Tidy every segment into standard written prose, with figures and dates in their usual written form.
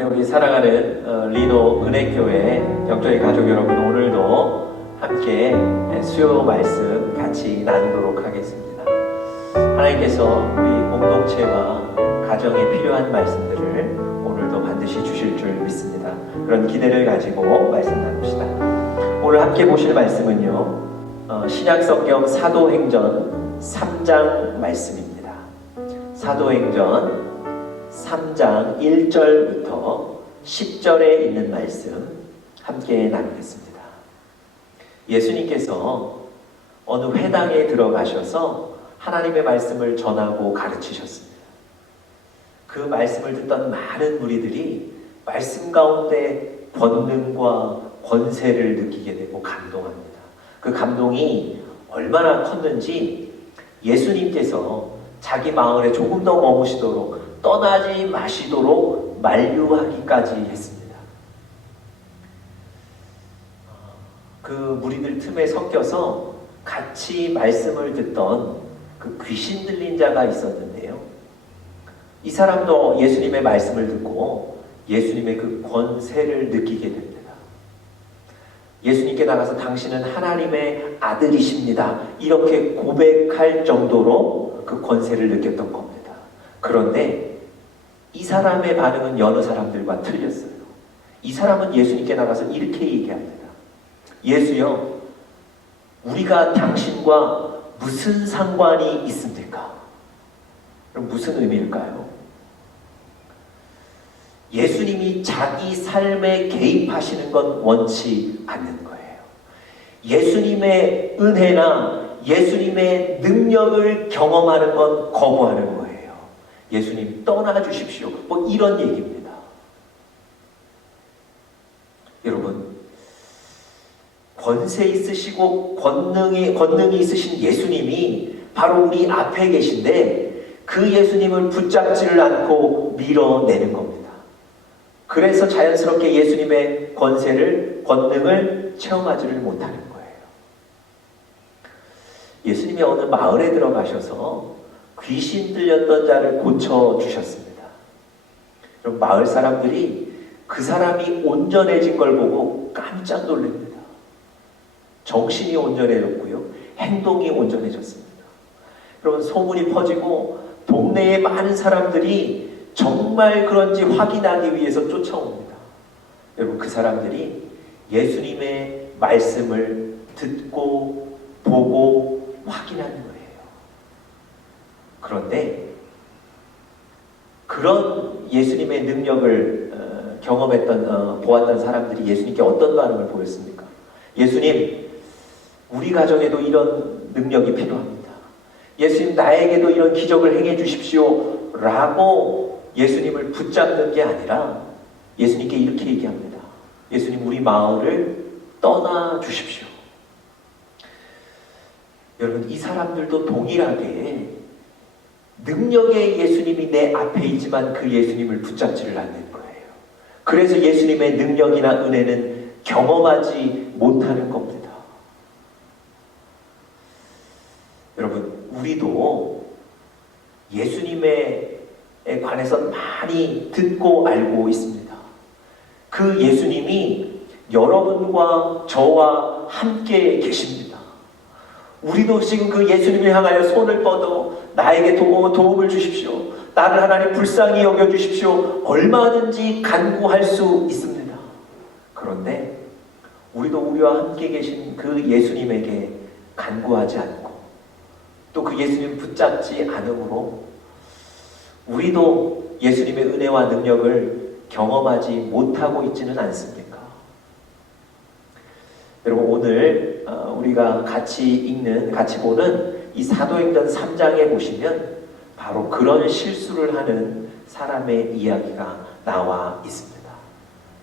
네, 우리 사랑하는 리노 은혜교회 경전의 가족 여러분, 오늘도 함께 수요 말씀 같이 나누도록 하겠습니다. 하나님께서 우리 공동체와 가정에 필요한 말씀들을 오늘도 반드시 주실 줄 믿습니다. 그런 기대를 가지고 말씀 나눕시다. 오늘 함께 보실 말씀은요, 신약성경 사도행전 3장 말씀입니다. 사도행전 3장 1절부터 10절에 있는 말씀 함께 나누겠습니다. 예수님께서 어느 회당에 들어가셔서 하나님의 말씀을 전하고 가르치셨습니다. 그 말씀을 듣던 많은 무리들이 말씀 가운데 권능과 권세를 느끼게 되고 감동합니다. 그 감동이 얼마나 컸는지 예수님께서 자기 마을에 조금 더 머무시도록 떠나지 마시도록 만류하기까지 했습니다. 그 무리들 틈에 섞여서 같이 말씀을 듣던 그 귀신 들린 자가 있었는데요. 이 사람도 예수님의 말씀을 듣고 예수님의 그 권세를 느끼게 됩니다. 예수님께 나가서 당신은 하나님의 아들이십니다, 이렇게 고백할 정도로 그 권세를 느꼈던 겁니다. 그런데 이 사람의 반응은 여느 사람들과 틀렸어요. 이 사람은 예수님께 나가서 이렇게 얘기합니다. 예수여, 우리가 당신과 무슨 상관이 있습니까? 그럼 무슨 의미일까요? 예수님이 자기 삶에 개입하시는 건 원치 않는 거예요. 예수님의 은혜나 예수님의 능력을 경험하는 건 거부하는 거예요. 예수님 떠나주십시오, 뭐 이런 얘기입니다. 여러분, 권세 있으시고 권능이 있으신 예수님이 바로 우리 앞에 계신데 그 예수님을 붙잡지를 않고 밀어내는 겁니다. 그래서 자연스럽게 예수님의 권능을 체험하지를 못하는 거예요. 예수님이 어느 마을에 들어가셔서 귀신 들렸던 자를 고쳐주셨습니다. 그럼 마을 사람들이 그 사람이 온전해진 걸 보고 깜짝 놀랍니다. 정신이 온전해졌고요, 행동이 온전해졌습니다. 여러분, 소문이 퍼지고 동네의 많은 사람들이 정말 그런지 확인하기 위해서 쫓아옵니다. 여러분, 그 사람들이 예수님의 말씀을 듣고 보고 확인하는 거예요. 그런데 그런 예수님의 능력을 보았던 사람들이 예수님께 어떤 반응을 보였습니까? 예수님, 우리 가정에도 이런 능력이 필요합니다. 예수님, 나에게도 이런 기적을 행해 주십시오 라고 예수님을 붙잡는 게 아니라 예수님께 이렇게 얘기합니다. 예수님, 우리 마을을 떠나 주십시오. 여러분, 이 사람들도 동일하게 능력의 예수님이 내 앞에 있지만 그 예수님을 붙잡지를 않는 거예요. 그래서 예수님의 능력이나 은혜는 경험하지 못하는 겁니다. 여러분, 우리도 예수님에 관해서 많이 듣고 알고 있습니다. 그 예수님이 여러분과 저와 함께 계십니다. 우리도 지금 그 예수님을 향하여 손을 뻗어 나에게 도움을 주십시오, 나를 하나님 불쌍히 여겨주십시오, 얼마든지 간구할 수 있습니다. 그런데 우리도 우리와 함께 계신 그 예수님에게 간구하지 않고 또 그 예수님 붙잡지 않으므로 우리도 예수님의 은혜와 능력을 경험하지 못하고 있지는 않습니까? 여러분, 오늘 우리가 같이 보는 이 사도행전 3장에 보시면 바로 그런 실수를 하는 사람의 이야기가 나와 있습니다.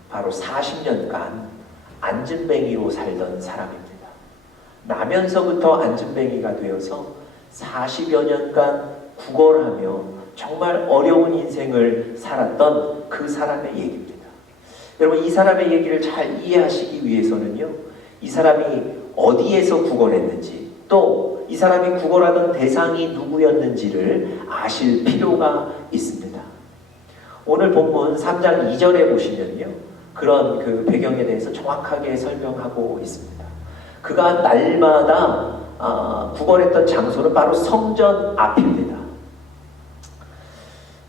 바로 40년간 안진뱅이로 살던 사람입니다. 나면서부터 안진뱅이가 되어서 40여 년간 구걸하며 정말 어려운 인생을 살았던 그 사람의 얘기입니다. 여러분, 이 사람의 얘기를 잘 이해하시기 위해서는요, 이 사람이 어디에서 구걸했는지, 또 이 사람이 구걸하던 대상이 누구였는지를 아실 필요가 있습니다. 오늘 본문 3장 2절에 보시면요, 그런 그 배경에 대해서 정확하게 설명하고 있습니다. 그가 날마다 구걸했던 장소는 바로 성전 앞입니다.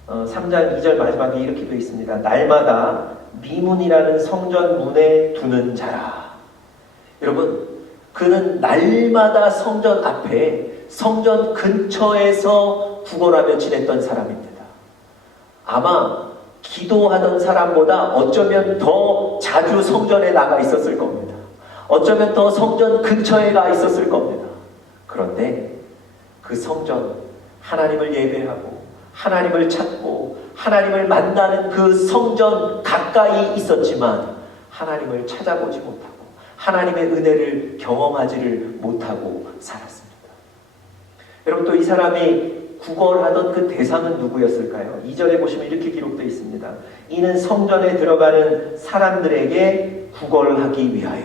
3장 2절 마지막에 이렇게 되어 있습니다. 날마다 미문이라는 성전 문에 두는 자라. 여러분, 그는 날마다 성전 앞에, 성전 근처에서 구걸하며 지냈던 사람입니다. 아마 기도하던 사람보다 어쩌면 더 자주 성전에 나가 있었을 겁니다. 어쩌면 더 성전 근처에 가 있었을 겁니다. 그런데 그 성전, 하나님을 예배하고 하나님을 찾고 하나님을 만나는 그 성전 가까이 있었지만 하나님을 찾아보지 못하고 하나님의 은혜를 경험하지를 못하고 살았습니다. 여러분, 또 이 사람이 구걸하던 그 대상은 누구였을까요? 2절에 보시면 이렇게 기록되어 있습니다. 이는 성전에 들어가는 사람들에게 구걸하기 위하여.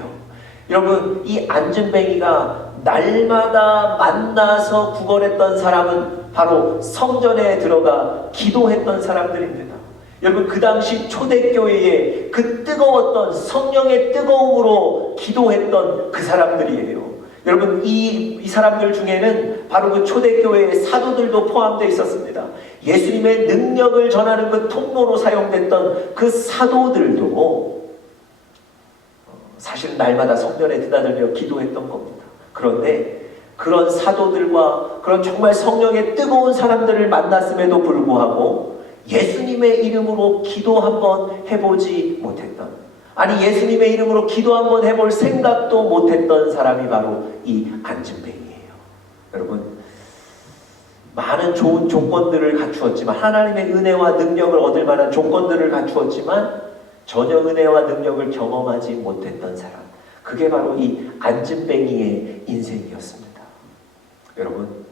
여러분, 이 안진뱅이가 날마다 만나서 구걸했던 사람은 바로 성전에 들어가 기도했던 사람들입니다. 여러분, 그 당시 초대교회에 그 뜨거웠던 성령의 뜨거움으로 기도했던 그 사람들이에요. 여러분, 이 사람들 중에는 바로 그 초대교회의 사도들도 포함되어 있었습니다. 예수님의 능력을 전하는 그 통로로 사용됐던 그 사도들도 사실은 날마다 성전에 드나들며 기도했던 겁니다. 그런데 그런 사도들과 그런 정말 성령의 뜨거운 사람들을 만났음에도 불구하고 예수님의 이름으로 기도 한번 해보지 못했던, 아니 예수님의 이름으로 기도 한번 해볼 생각도 못했던 사람이 바로 이 안진뱅이에요. 여러분, 많은 좋은 조건들을 갖추었지만, 하나님의 은혜와 능력을 얻을 만한 조건들을 갖추었지만 전혀 은혜와 능력을 경험하지 못했던 사람, 그게 바로 이 안진뱅이의 인생이었습니다. 여러분,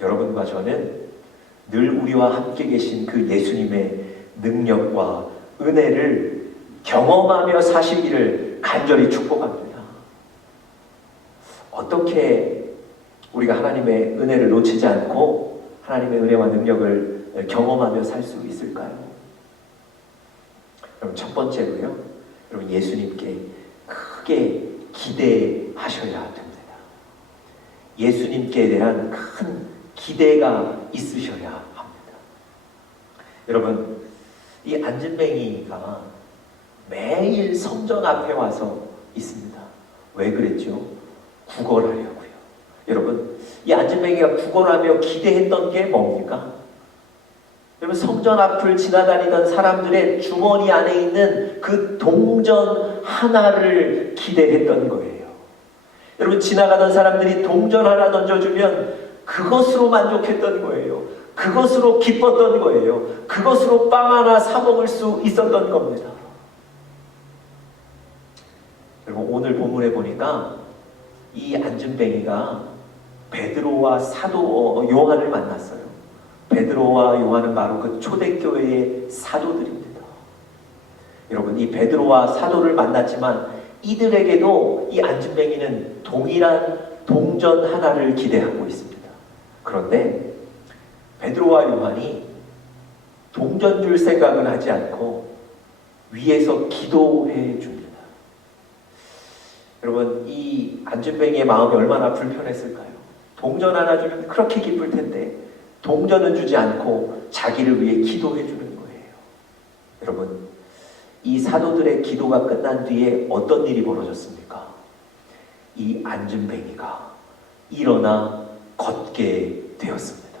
여러분과 저는 늘 우리와 함께 계신 그 예수님의 능력과 은혜를 경험하며 사시기를 간절히 축복합니다. 어떻게 우리가 하나님의 은혜를 놓치지 않고 하나님의 은혜와 능력을 경험하며 살 수 있을까요? 여러분, 첫 번째로요, 여러분, 예수님께 크게 기대하셔야 됩니다. 예수님께 대한 큰 기대가 있으셔야 합니다. 여러분, 이 안진뱅이가 매일 성전 앞에 와서 있습니다. 왜 그랬죠? 구걸하려고요. 여러분, 이 안진뱅이가 구걸하며 기대했던 게 뭡니까? 여러분, 성전 앞을 지나다니던 사람들의 주머니 안에 있는 그 동전 하나를 기대했던 거예요. 여러분, 지나가던 사람들이 동전 하나 던져주면 그것으로 만족했던 거예요. 그것으로 기뻤던 거예요. 그것으로 빵 하나 사 먹을 수 있었던 겁니다. 여러분, 오늘 본문에 보니까 이 안진뱅이가 베드로와 사도 요한을 만났어요. 베드로와 요한은 바로 그 초대교회의 사도들입니다. 여러분, 이 베드로와 사도를 만났지만 이들에게도 이 안진뱅이는 동일한 동전 하나를 기대하고 있습니다. 그런데 베드로와 요한이 동전 줄 생각은 하지 않고 위에서 기도해 줍니다. 여러분, 이 안진뱅이의 마음이 얼마나 불편했을까요? 동전 하나 주면 그렇게 기쁠 텐데 동전은 주지 않고 자기를 위해 기도해 주는 거예요. 여러분, 이 사도들의 기도가 끝난 뒤에 어떤 일이 벌어졌습니까? 이 안진뱅이가 일어나 걷게 되었습니다.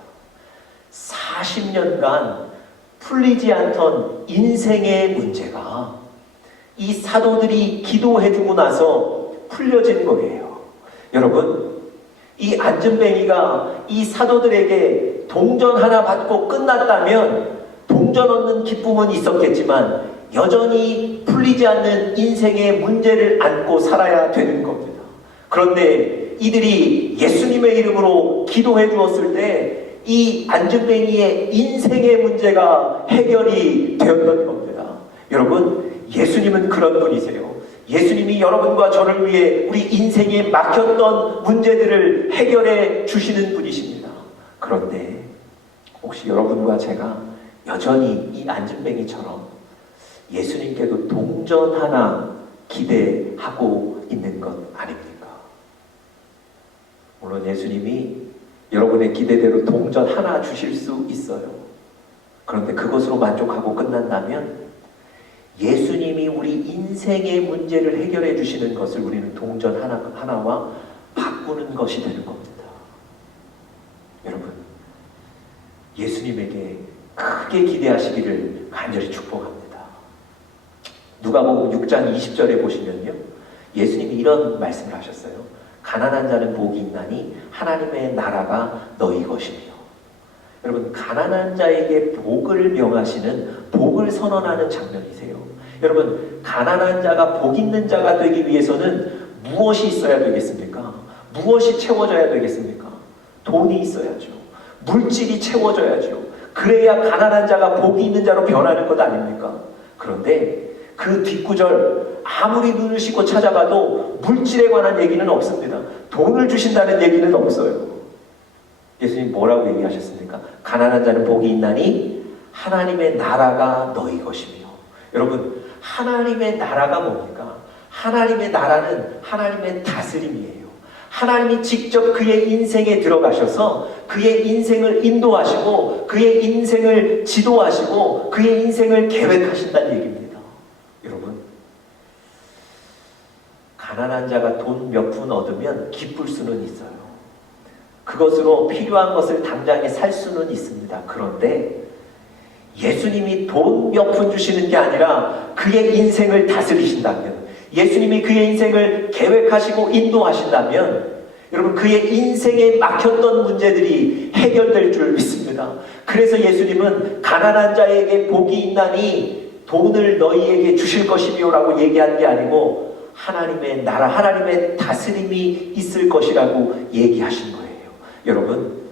40년간 풀리지 않던 인생의 문제가 이 사도들이 기도해주고 나서 풀려진 거예요. 여러분, 이 안진뱅이가 이 사도들에게 동전 하나 받고 끝났다면 동전 얻는 기쁨은 있었겠지만 여전히 풀리지 않는 인생의 문제를 안고 살아야 되는 겁니다. 그런데 이들이 예수님의 이름으로 기도해 주었을 때 이 안진뱅이의 인생의 문제가 해결이 되었던 겁니다. 여러분, 예수님은 그런 분이세요. 예수님이 여러분과 저를 위해 우리 인생에 막혔던 문제들을 해결해 주시는 분이십니다. 그런데 혹시 여러분과 제가 여전히 이 안진뱅이처럼 예수님께도 동전 하나 기대하고 있는 것 아닙니까? 물론 예수님이 여러분의 기대대로 동전 하나 주실 수 있어요. 그런데 그것으로 만족하고 끝난다면 예수님이 우리 인생의 문제를 해결해 주시는 것을 우리는 동전 하나와 바꾸는 것이 되는 겁니다. 여러분, 예수님에게 크게 기대하시기를 간절히 축복합니다. 누가복음 6장 20절에 보시면요, 예수님이 이런 말씀을 하셨어요. 가난한 자는 복이 있나니 하나님의 나라가 너희 것이며. 여러분, 가난한 자에게 복을 명하시는, 복을 선언하는 장면이세요. 여러분, 가난한 자가 복 있는 자가 되기 위해서는 무엇이 있어야 되겠습니까? 무엇이 채워져야 되겠습니까? 돈이 있어야죠. 물질이 채워져야죠. 그래야 가난한 자가 복이 있는 자로 변하는 것 아닙니까? 그런데 그 뒷구절 아무리 눈을 씻고 찾아봐도 물질에 관한 얘기는 없습니다. 돈을 주신다는 얘기는 없어요. 예수님 뭐라고 얘기하셨습니까? 가난한 자는 복이 있나니 하나님의 나라가 너희 것이며. 여러분, 하나님의 나라가 뭡니까? 하나님의 나라는 하나님의 다스림이에요. 하나님이 직접 그의 인생에 들어가셔서 그의 인생을 인도하시고 그의 인생을 지도하시고 그의 인생을 계획하신다는 얘기입니다. 여러분, 가난한 자가 돈 몇 푼 얻으면 기쁠 수는 있어요. 그것으로 필요한 것을 당장에 살 수는 있습니다. 그런데 예수님이 돈 몇 푼 주시는 게 아니라 그의 인생을 다스리신다면, 예수님이 그의 인생을 계획하시고 인도하신다면 여러분, 그의 인생에 막혔던 문제들이 해결될 줄 믿습니다. 그래서 예수님은 가난한 자에게 복이 있나니 돈을 너희에게 주실 것이며 라고 얘기한 게 아니고 하나님의 나라, 하나님의 다스림이 있을 것이라고 얘기하신 거예요. 여러분,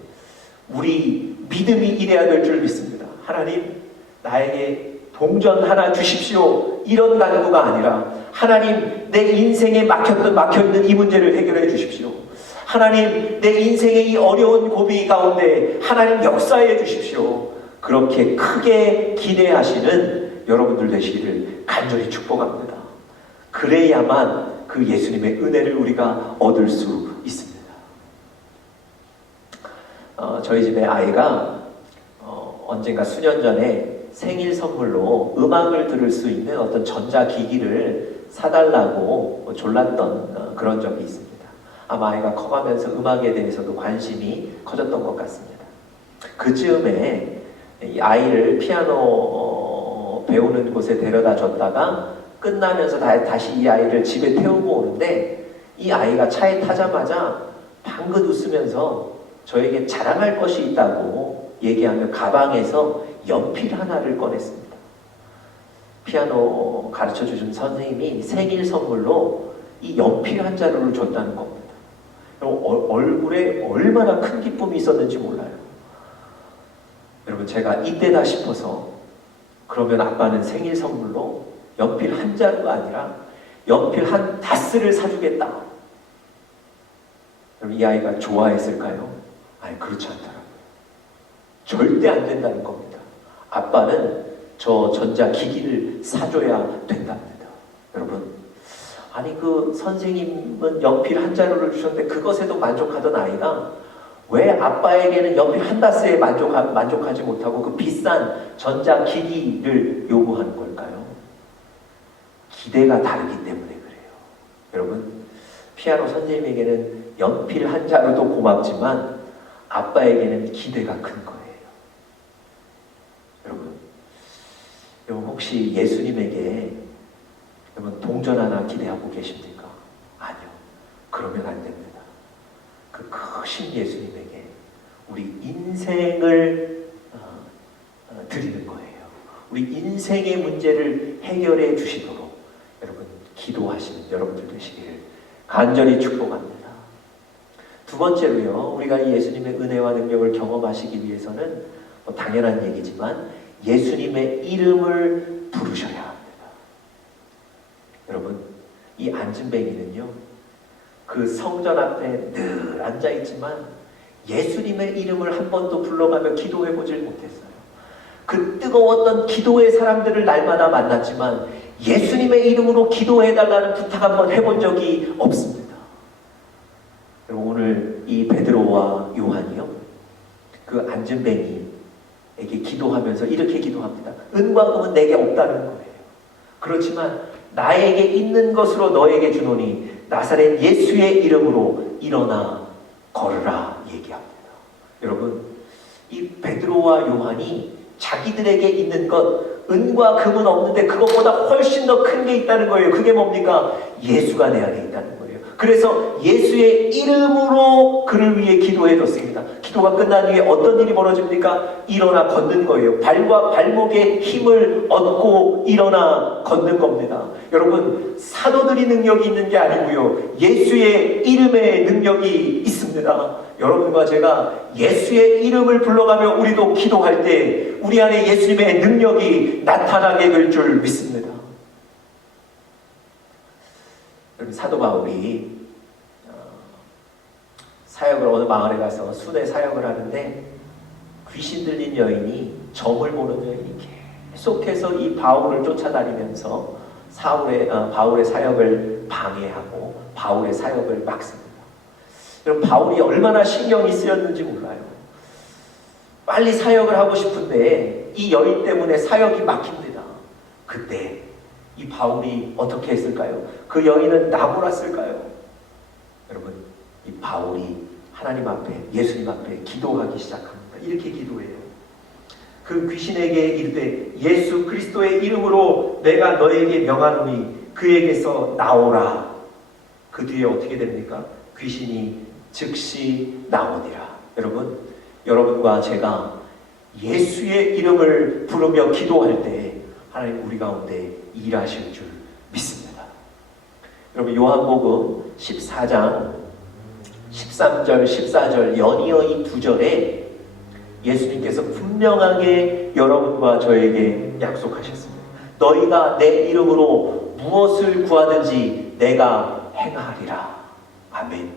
우리 믿음이 이래야 될 줄 믿습니다. 하나님, 나에게 동전 하나 주십시오, 이런 간구가 아니라 하나님, 내 인생에 막혀있는 이 문제를 해결해 주십시오. 하나님, 내 인생의 이 어려운 고비 가운데 하나님 역사해 주십시오. 그렇게 크게 기대하시는 여러분들 되시기를 간절히 축복합니다. 그래야만 그 예수님의 은혜를 우리가 얻을 수 있습니다. 저희 집에 아이가 언젠가 수년 전에 생일 선물로 음악을 들을 수 있는 어떤 전자기기를 사달라고 졸랐던 그런 적이 있습니다. 아마 아이가 커가면서 음악에 대해서도 관심이 커졌던 것 같습니다. 그즈음에 이 아이를 피아노 배우는 곳에 데려다 줬다가 끝나면서 다시 이 아이를 집에 태우고 오는데 이 아이가 차에 타자마자 방긋 웃으면서 저에게 자랑할 것이 있다고 얘기하며 가방에서 연필 하나를 꺼냈습니다. 피아노 가르쳐 주신 선생님이 생일 선물로 이 연필 한 자루를 줬다는 겁니다. 얼굴에 얼마나 큰 기쁨이 있었는지 몰라요. 여러분, 제가 이때다 싶어서 그러면 아빠는 생일 선물로 연필 한 자루가 아니라 연필 한 다스를 사주겠다. 여러분, 이 아이가 좋아했을까요? 아니, 그렇지 않더라고요. 절대 안 된다는 겁니다. 아빠는 저 전자기기를 사줘야 된답니다. 여러분, 아니 그 선생님은 연필 한 자루를 주셨는데 그것에도 만족하던 아이가 왜 아빠에게는 연필 한 다스에 만족하지 못하고 그 비싼 전자기기를 요구하는 걸까요? 기대가 다르기 때문에 그래요. 여러분, 피아노 선생님에게는 연필 한 자루도 고맙지만 아빠에게는 기대가 큰 거예요. 여러분 혹시 예수님에게 여러분 동전 하나 기대하고 계십니까? 아니요. 그러면 안 됩니다. 그 크신 예수님에게 우리 인생을 드리는 거예요. 우리 인생의 문제를 해결해 주시도록 여러분 기도하시는 여러분들 되시기를 간절히 축복합니다. 두 번째로요, 우리가 이 예수님의 은혜와 능력을 경험하시기 위해서는 당연한 얘기지만 예수님의 이름을 부르셔야 합니다. 여러분, 이 안진뱅이는요, 그 성전 앞에 늘 앉아있지만 예수님의 이름을 한 번도 불러가며 기도해보질 못했어요. 그 뜨거웠던 기도의 사람들을 날마다 만났지만 예수님의 이름으로 기도해달라는 부탁 한번 해본 적이 없습니다. 여러분, 오늘 이 베드로와 요한이요, 그 앉은 뱅이에게 기도하면서 이렇게 기도합니다. 은과 금은 내게 없다는 거예요. 그렇지만 나에게 있는 것으로 너에게 주노니 나사렛 예수의 이름으로 일어나 걸으라 얘기합니다. 여러분, 이 베드로와 요한이 자기들에게 있는 것, 은과 금은 없는데 그것보다 훨씬 더 큰 게 있다는 거예요. 그게 뭡니까? 예수가 내 안에 있다는 거예요. 그래서 예수의 이름으로 그를 위해 기도해줬습니다. 기도가 끝난 후에 어떤 일이 벌어집니까? 일어나 걷는 거예요. 발과 발목에 힘을 얻고 일어나 걷는 겁니다. 여러분, 사도들이 능력이 있는 게 아니고요, 예수의 이름의 능력이 있습니다. 여러분과 제가 예수의 이름을 불러가며 우리도 기도할 때 우리 안에 예수님의 능력이 나타나게 될 줄 믿습니다. 여러분, 사도 바울이 사역을 어느 마을에 가서 순회 사역을 하는데 귀신 들린 여인이, 점을 보는 여인이 계속해서 이 바울을 쫓아다니면서 바울의 사역을 방해하고 바울의 사역을 막습니다. 여러분, 바울이 얼마나 신경이 쓰였는지 몰라요. 빨리 사역을 하고 싶은데 이 여인 때문에 사역이 막힙니다. 그때 이 바울이 어떻게 했을까요? 그 여인은 나무랐을까요? 여러분, 이 바울이 하나님 앞에, 예수님 앞에 기도하기 시작합니다. 이렇게 기도해요. 그 귀신에게 이르되 예수 그리스도의 이름으로 내가 너에게 명하노니 그에게서 나오라. 그 뒤에 어떻게 됩니까? 귀신이 즉시 나오니라. 여러분, 여러분과 제가 예수의 이름을 부르며 기도할 때 하나님 우리 가운데 일하실 줄 믿습니다. 여러분, 요한복음 14장 13절, 14절 연이어 이 두 절에 예수님께서 분명하게 여러분과 저에게 약속하셨습니다. 너희가 내 이름으로 무엇을 구하든지 내가 행하리라. 아멘.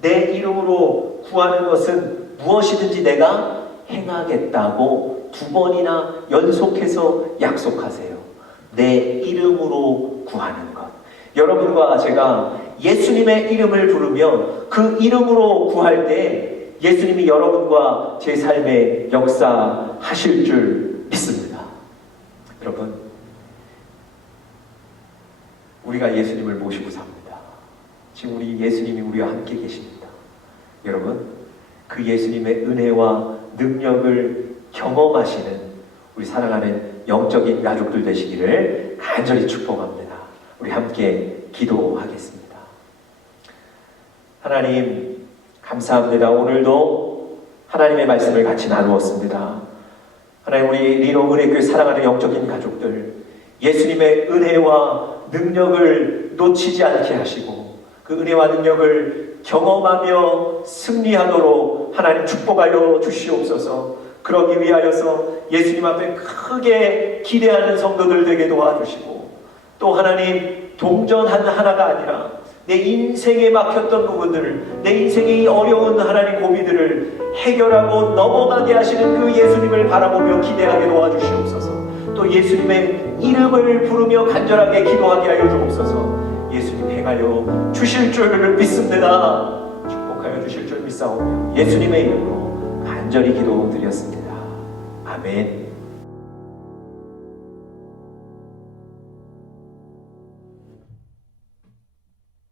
내 이름으로 구하는 것은 무엇이든지 내가 행하겠다고 두 번이나 연속해서 약속하세요. 내 이름으로 구하는 것. 여러분과 제가 예수님의 이름을 부르며 그 이름으로 구할 때 예수님이 여러분과 제 삶에 역사하실 줄 믿습니다. 여러분, 우리가 예수님을 모시고 삽니다. 지금 우리 예수님이 우리와 함께 계십니다. 여러분, 그 예수님의 은혜와 능력을 경험하시는 우리 사랑하는 영적인 가족들 되시기를 간절히 축복합니다. 우리 함께 기도하겠습니다. 하나님, 감사합니다. 오늘도 하나님의 말씀을 같이 나누었습니다. 하나님, 우리 리노 은혜교회 사랑하는 영적인 가족들, 예수님의 은혜와 능력을 놓치지 않게 하시고 그 은혜와 능력을 경험하며 승리하도록 하나님 축복하여 주시옵소서. 그러기 위하여서 예수님 앞에 크게 기대하는 성도들 되게 도와주시고, 또 하나님 동전 하나가 아니라 내 인생에 막혔던 부분들을, 내 인생의 이 어려운 하나님 고비들을 해결하고 넘어가게 하시는 그 예수님을 바라보며 기대하게 도와주시옵소서. 또 예수님의 이름을 부르며 간절하게 기도하게 하여 주옵소서. 예수님 행하여 주실 줄 믿습니다. 축복하여 주실 줄 믿사오며 예수님의 이름으로 간절히 기도드렸습니다. 아멘.